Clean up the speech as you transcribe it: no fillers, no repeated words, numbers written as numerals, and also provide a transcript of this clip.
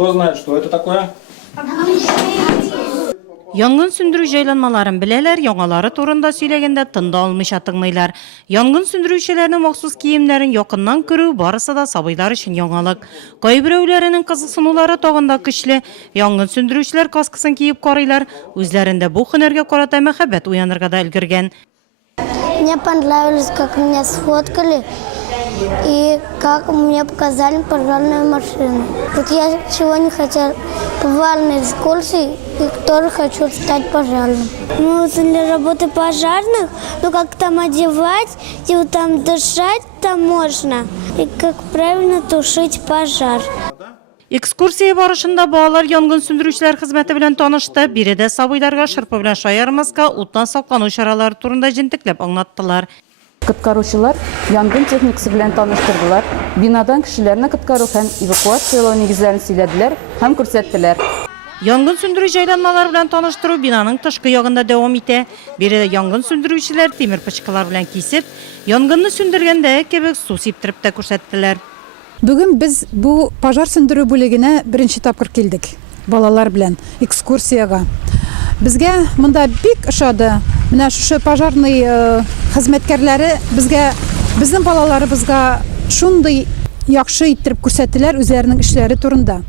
Кто знает, что это такое? Янгын сөндіру жайланмаларын білелер, яңалары турында сөйлегенде тында алмыш атыңмайлар. Янгын сөндірушілерінің махсус киімлерін якыннан көру барысы да сабайлар үшін яңалык. Кайбіреулерінің қызыксынулары тагында көчле. Янгын сөндірушілер каскасын киеп карыйлар, үзләрендә бу һөнәргә карата мәхәббәт уянырга да өлгергән. Мне понравилось, как меня сфоткали и как мне показали пожарную машину. Вот я сегодня хотела поварной экскурсии и тоже хочу стать пожарным. Ну, для работы пожарных, ну как там одевать, и вот там дышать там можно, и как правильно тушить пожар. Экскурсия барышында балалар янгын сөндірушілер хезмәте белән танышты. Биредә сабыйларга шырпы белән шаярмаска, уттан саклану чаралары турында җентекләп аңлаттылар. Коткаручылар янгын техникасы белән таныштырдылар. Бинадан кешеләрне коткару һәм эвакуациялау нигезләрен сөйләделәр һәм күрсәттеләр. Янгын сөндіру җайланмалары белән таныштыру бинаның тышкы ягында дәвам итә. Биредә янгын сөндерүчеләр тимер пычкалар белән кисеп, янгынны сөндергәндә кебек су сиптереп тә күрсәттеләр. Бүген biz bu пожар сөндерү бүлегенә беренче тапкыр килдек. Балалар белән экскурсияга. Безгә монда бик ошады. Менә шушы пожарный хезмәткәрләре безгә безнең балаларыбызга шундый яхшы иттереп күрсәттеләр үзләренең эшләре турында.